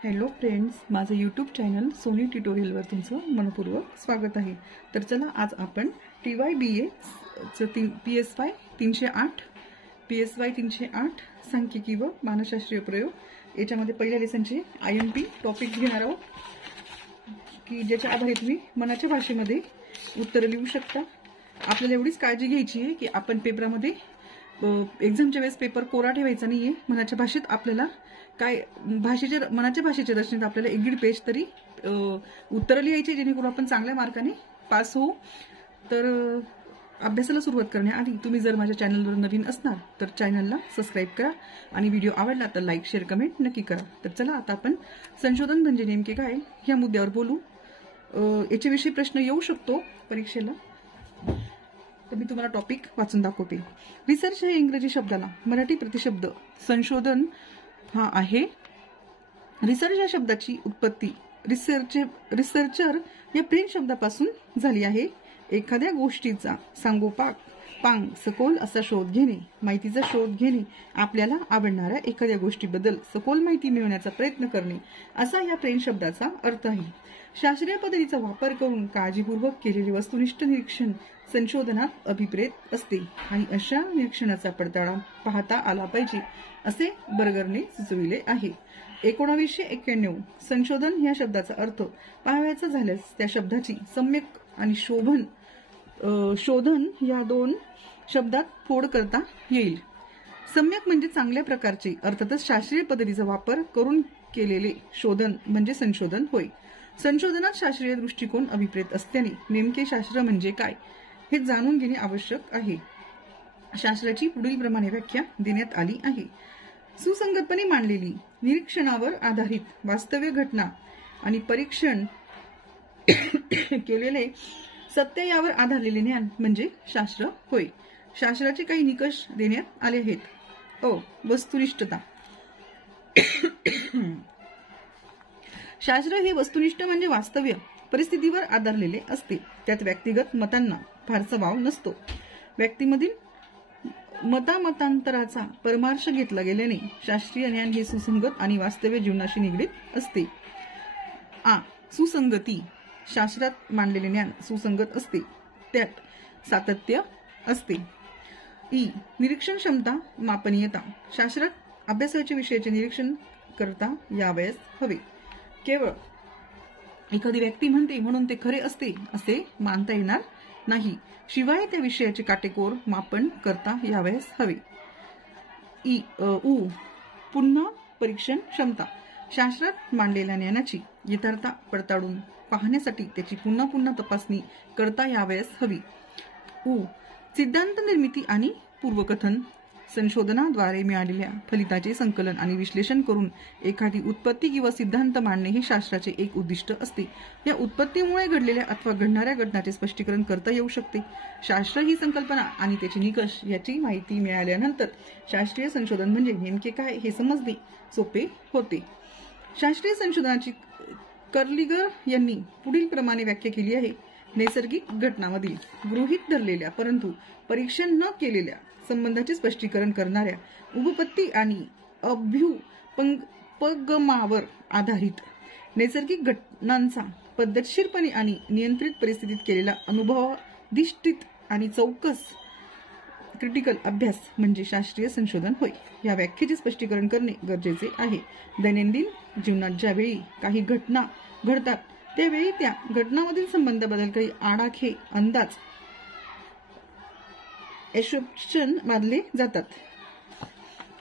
Hello friends, माझं YouTube channel Sony ट्युटोरियलवर तुमचं मनपूर्वक स्वागत आहे। तर चला आज आपण TYBA PSY 308 सांख्यिकी व मानसशास्त्रीय प्रयोग याच्यामध्ये पहिल्या लेसनचे IMP टॉपिक घेणार आहोत की ज्याच्या आधारे तुम्ही मनाच्या भाषेमध्ये उत्तर लिहू शकता। आपल्याला एवढीच काळजी घ्यायची आहे की आपण पेपरामध्ये एक्झामच्या वेळेस पेपर कोरा ठेवायचा नाहीये। मनाच्या भाषेत आपल्याला काय मनाच्या भाषेच्या रचनेत आपल्याला 1.5 पेज तरी उत्तर लिहायची जेणेकरून आपण चांगल्या मार्काने पास होऊ। तर अभ्यासाला सुरुवात करण्याआधी तुम्ही जर माझ्या चॅनलवर नवीन असणार तर चॅनलला सबस्क्राइब करा आणि व्हिडिओ आवडला तर लाईक शेअर कमेंट नक्की करा। तर चला आता आपण संशोधन म्हणजे नेमके काय या मुद्द्यावर बोलू। याच्याविषयी प्रश्न येऊ शकतो परीक्षेला। तर मी तुम्हाला टॉपिक वाचून दाखवते। रिसर्च हे इंग्रजी शब्दाला मराठी प्रतिशब्द संशोधन हा आहे। रिसर्च या शब्दाची उत्पत्ती रिसर्चर या फ्रेंच शब्दापासून झाली आहे। एखाद्या गोष्टीचा सांगोपांग सखोल असा शोध घेणे, माहितीचा शोध घेणे, आपल्याला आवडणाऱ्या एखाद्या गोष्टीबद्दल सखोल माहिती मिळवण्याचा प्रयत्न करणे असा या फ्रेंच शब्दाचा अर्थ आहे। शास्त्रीय पद्धतीचा वापर करून काळजीपूर्वक केलेले वस्तुनिष्ठ निरीक्षण संशोधनात अभिप्रेत असते आणि अशा निरीक्षणाचा पडताळा पाहता आला पाहिजे असे बर्गरने सुचविले आहे। 1991 संशोधन या शब्दाचा अर्थ पाहायचा झाल्यास त्या शब्दाची सम्यक आणि शोधन या दोन शब्दात फोड करता येईल। सम्यक म्हणजे चांगल्या प्रकारचे अर्थातच शास्त्रीय पद्धतीचा वापर करून केलेले शोधन म्हणजे संशोधन होय। संशोधनात शास्त्रीय दृष्टिकोन अभिप्रेत असल्याने नेमके शास्त्र म्हणजे काय हे जाणून घेणे आवश्यक आहे। शास्त्राची पुढील प्रमाणे व्याख्या देण्यात आली आहे। सुसंगतपणे मांडलेली निरीक्षणावर आधारित वास्तव्य घटना आणि परीक्षण केलेले सत्य यावर आधारलेले ज्ञान म्हणजे शास्त्र होय। शास्त्राचे काही निकष देण्यात आले आहेत। वस्तुनिष्ठता। शास्त्र हे वस्तुनिष्ठ म्हणजे वास्तव्य परिस्थितीवर आधारलेले असते। त्यात व्यक्तिगत मतांना फारसा वाव नसतो। व्यक्तीमधील मतांतराचा परामर्श घेतला गेल्याने शास्त्रीय ज्ञान हे सुसंगत आणि वास्तव्य जीवनाशी निगडीत असते। सुसंगती। शास्त्रात मांडलेले ज्ञान सुसंगत असते, त्यात सातत्य असते। निरीक्षण क्षमता मापनीयता। शास्त्रात अभ्यासाच्या विषयाचे निरीक्षण करता यावयास हवे। केवळ एखादी व्यक्ती म्हणते म्हणून ते खरे असते असे मानता येणार नाही, शिवाय त्या विषयाचे काटेकोर मापन करता यावयास हवे। पुन्हा परीक्षण क्षमता। शास्त्रात मांडलेल्या ज्ञानाची यथार्थता पडताळून पाहण्यासाठी त्याची पुन्हा पुन्हा तपासणी करता यावयास हवी। सिद्धांत निर्मिती आणि पूर्वकथन। संशोधनाद्वारे मिळालेल्या फलिताचे संकलन आणि विश्लेषण करून एखादी उत्पत्ती किंवा सिद्धांत मांडणे हे शास्त्राचे एक उद्दिष्ट असते। या उत्पत्तीमुळे घडलेल्या अथवा घडणाऱ्या घटनाचे स्पष्टीकरण करता येऊ शकते। शास्त्र ही संकल्पना आणि त्याचे निकष याची माहिती मिळाल्यानंतर शास्त्रीय संशोधन म्हणजे नेमके काय हे समजणे सोपे होते। शास्त्रीय संशोधनाची कर्लिगर यांनी पुढील प्रमाणे व्याख्या केली आहे। नैसर्गिक घटनांमधील गृहीत धरलेल्या परंतु परीक्षण न केलेल्या संबंधाचे स्पष्टीकरण करणाऱ्या उपपत्ती आणि अभ्युपगमावर आधारित नैसर्गिक घटनांचा पद्धतशीरपणे आणि नियंत्रित परिस्थितीत केलेला अनुभवाधिष्ठित आणि चौकस क्रिटिकल अभ्यास म्हणजे शास्त्रीय संशोधन होय। या व्याख्येचे स्पष्टीकरण करणे गरजेचे आहे। दैनंदिन जीवनात ज्यावेळी काही घटना घडतात त्यावेळी त्या घटनांमधील संबंधाबद्दल काही आडाखे अंदाज एसम्पशन बांधले जातात।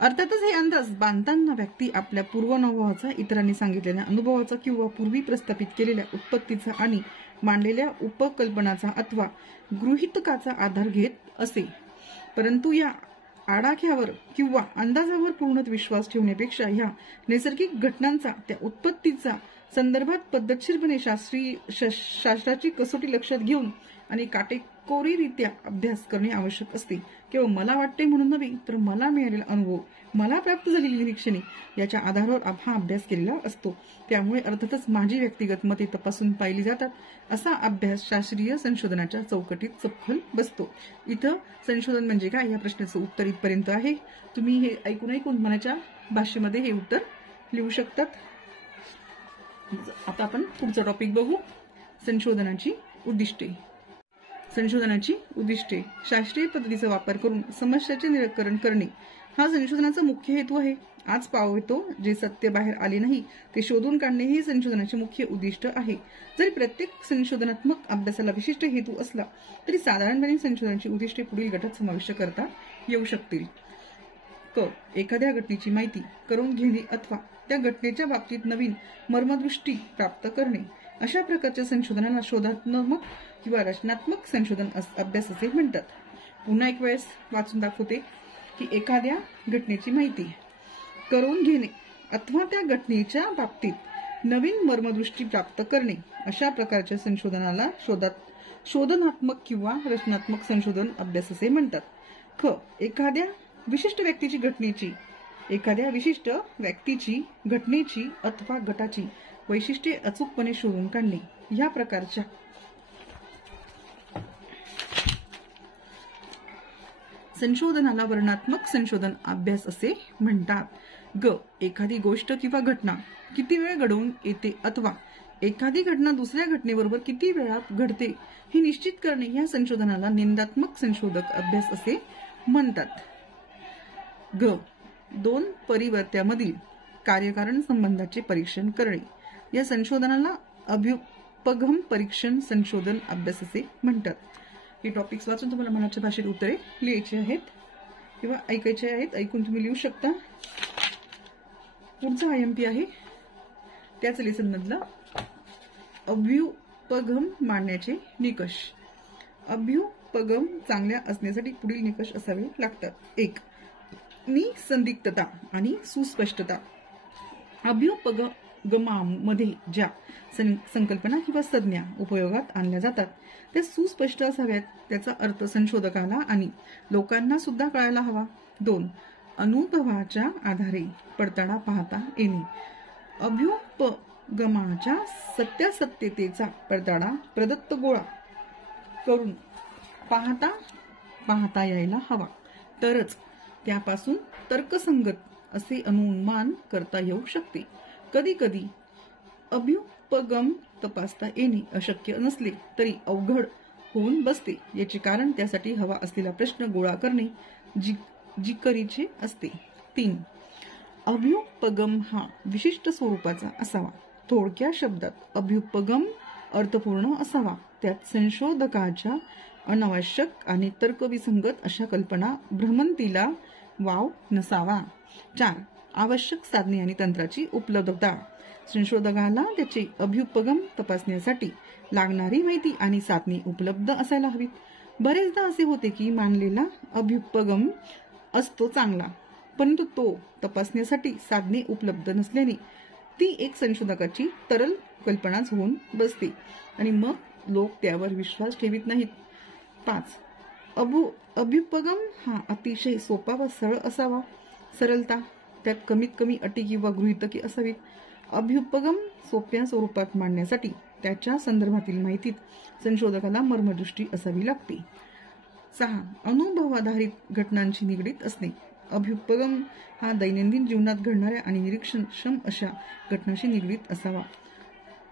अर्थातच हे अंदाज बांधताना व्यक्ती आपल्या पूर्वानुभवाचा, इतरांनी सांगितलेल्या अनुभवाचा किंवा पूर्वी प्रस्थापित केलेल्या उत्पत्तीचा आणि मांडलेल्या उपकल्पनाचा अथवा गृहीतकाचा आधार घेत असे। परंतु या आडाख्यावर किंवा अंदाजावर पूर्ण विश्वास ठेवण्यापेक्षा ह्या नैसर्गिक घटनांचा त्या उत्पत्तीचा संदर्भात पद्धतशीरपणे शास्त्राची कसोटी लक्षात घेऊन आणि काटेकोररीत्या अभ्यास करणे आवश्यक असते। केवळ मला वाटते म्हणून नव्हे तर मला मिळालेला अनुभव, मला प्राप्त झालेली निरीक्षणे याच्या आधारावर हा अभ्यास केलेला असतो। त्यामुळे अर्थातच माझी व्यक्तिगत मते तपासून पाहिली जातात। असा अभ्यास शास्त्रीय संशोधनाच्या चौकटीत सखोल बसतो। इथं संशोधन म्हणजे काय या प्रश्नाचं उत्तर इथपर्यंत आहे। तुम्ही हे ऐकून मनाच्या भाषेमध्ये हे उत्तर लिहू शकतात। आता आपण पुढचा टॉपिक बघू, संशोधनाची उद्दिष्टे. संशोधनाची उद्दिष्टे. शास्त्रीय पद्धतीचा वापर करून समस्याचे निराकरण करणे हा संशोधनाचा मुख्य हेतू आहे. आज पाहतो जे सत्य बाहेर आले नाही ते शोधून काढणे हे संशोधनाचे मुख्य उद्दिष्ट आहे. जरी प्रत्येक संशोधनात्मक अभ्यासाला विशिष्ट हेतू असला तरी साधारणपणे संशोधनाची उद्दिष्टे पुढील गटात समाविष्ट करता येऊ शकतील. क. एखाद्या घटनेची माहिती करून घेणे अथवा त्या घटनेच्या बाबतीत नवीन मर्मदृष्टी प्राप्त करणे. अशा प्रकारच्या संशोधनाला शोधात्मक किंवा रचनात्मक संशोधन अभ्यास असे म्हणतात. पुन्हा एक वेळेस वाचून दाखवते की एखाद्या घटनेची माहिती करून घेणे अथवा त्या घटनेच्या बाबतीत नवीन मर्मदृष्टी प्राप्त करणे. अशा प्रकारच्या संशोधनाला शोधनात्मक किंवा रचनात्मक संशोधन अभ्यास असे म्हणतात. ख. एखाद्या विशिष्ट व्यक्तीची घटनेची अथवा गटाची वैशिष्ट्ये अचूकपणे शोधून काढणे. या प्रकारच्या संशोधनाला वर्णनात्मक संशोधन अभ्यास असे म्हणतात. ग. एखादी गोष्ट किंवा घटना किती वेळ घडून येते अथवा एखादी घटना दुसऱ्या घटनेबरोबर किती वेळात घडते हे निश्चित करणे या संशोधनाला निंदात्मक संशोधक अभ्यास असे म्हणतात. घ. दोन परिवर्त्यामधील कार्यकारण संबंधाचे परीक्षण करणे. या संशोधनाला अभ्युपगम परीक्षण संशोधन अभ्यास असे म्हणतात. हे टॉपिक्स वाचून तुम्हाला मनाच्या भाषेत उत्तरे लिहायची आहेत किंवा ऐकायचे आहेत. ऐकून तुम्ही लिहू शकता. पुढचा IMP आहे त्याच लेसन मधला अभ्युपगम मांडण्याचे निकष. अभ्युपगम चांगल्या असण्यासाठी पुढील निकष असावे लागतात. 1. निसंदिग्धता आणि सुस्पष्टता. अभ्युपगमामध्ये ज्या संकल्पना किंवा संज्ञा उपयोगात आणल्या जातात त्या सुस्पष्ट असाव्यात. त्याचा अर्थ संशोधकाला आणि लोकांना सुद्धा कळायला हवा. 2. अनुभवाच्या आधारे पडताळा पाहता येणे. अभ्युपगमाच्या सत्यासत्यतेचा पडताळा प्रदत्त गोळा करून पाहता यायला हवा. तरच त्यापासून तर्कसंगत असे अनुमान करता येऊ शकते. कधी कधी अभ्युपगम तपासता येणे अशक्य नसले तरी अवघड होऊन बसते. याचे कारण त्यासाठी हवा असलेला प्रश्न गोळा करणे जिकरीचे असते. 3. अभ्युपगम हा विशिष्ट स्वरूपाचा असावा. थोडक्या शब्दात अभ्युपगम अर्थपूर्ण असावा. त्यात संशोधकाच्या अनावश्यक आणि तर्कविसंगत अशा कल्पना भ्रमंतीला वाव नसावा. 4. आवश्यक साधने आणि तंत्राची उपलब्धता. संशोधकाला त्याचे अभ्युपगम तपासण्यासाठी लागणारी माहिती आणि साधने उपलब्ध असायला हवीत. बरेचदा असे होते की मानलेला अभ्युपगम असतो चांगला परंतु तो तपासण्यासाठी साधने उपलब्ध नसल्याने ती एक संशोधकाची तरल कल्पनाच होऊन बसते आणि मग लोक त्यावर विश्वास ठेवित नाहीत. 5. अभ्युपगम हा अतिशय सोपा व सरळ असावा. सरलता. त्यात कमीत कमी अटी किंवा गृहीतके असावीत. अभ्युपगम सोप्या स्वरूपात मांडण्यासाठी त्याच्या संदर्भातील माहितीत संशोधकाला मर्मदृष्टी असावी लागते. 6. अनुभवाधारित घटनांशी निगडीत असणे. अभ्युपगम हा दैनंदिन जीवनात घडणाऱ्या आणि निरीक्षणक्षम अशा घटनांशी निगडीत असावा.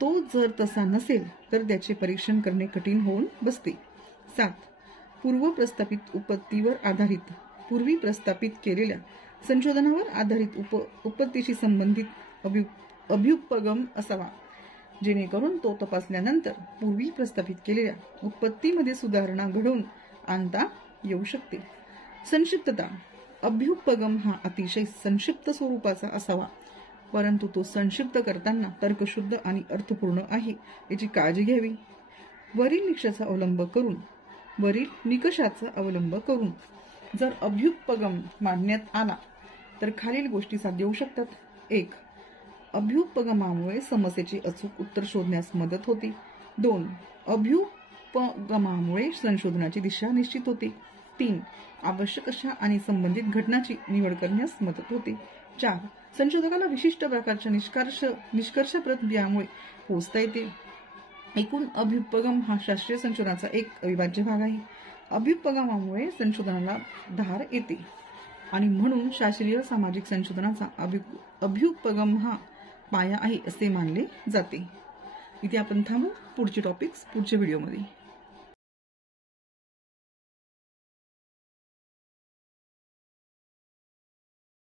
तो जर तसा नसेल तर त्याचे परीक्षण करणे कठीण होऊन बसते. 7. पूर्वप्रस्थापित उपत्तीवर आधारित. पूर्वी प्रस्थापित केलेल्या संशोधनावर आधारित उपत्तीशी संबंधित अभ्युपगम असावा जेणेकरून तो तपासल्यानंतर पूर्वी प्रस्थापित केलेल्या उत्पत्तीमध्ये सुधारणा घडवून आणता येऊ शकते. संक्षिप्तता. अभ्युपगम हा अतिशय संक्षिप्त स्वरूपाचा असावा परंतु तो संक्षिप्त करताना तर्कशुद्ध आणि अर्थपूर्ण आहे याची काळजी घ्यावी. वरील निकषाचा अवलंब करून जर अभ्युपगम मांडण्यात आला तर खालील गोष्टी साध्य होऊ शकतात. 1. अभ्युपगमामुळे समस्येचे अचूक उत्तर शोधण्यास मदत होते. 2. अभ्युपगमामुळे संशोधनाची दिशा निश्चित होते. 3. आवश्यक अशा आणि संबंधित घटनाची निवड करण्यास मदत होते. 4. संशोधकाला विशिष्ट प्रकारच्या निष्कर्षाप्रत यामुळे पोहोचता येते. एकूण अभ्युपगम हा शास्त्रीय संशोधनाचा एक अविभाज्य भाग आहे. अभ्युपगमामुळे संशोधनाला धार येते आणि म्हणून शास्त्रीय सामाजिक संशोधनाचा अभ्युपगम हा पाया आहे असे मानले जाते. इथे आपण थांबू. पुढचे टॉपिक्स पुढच्या व्हिडिओमध्ये.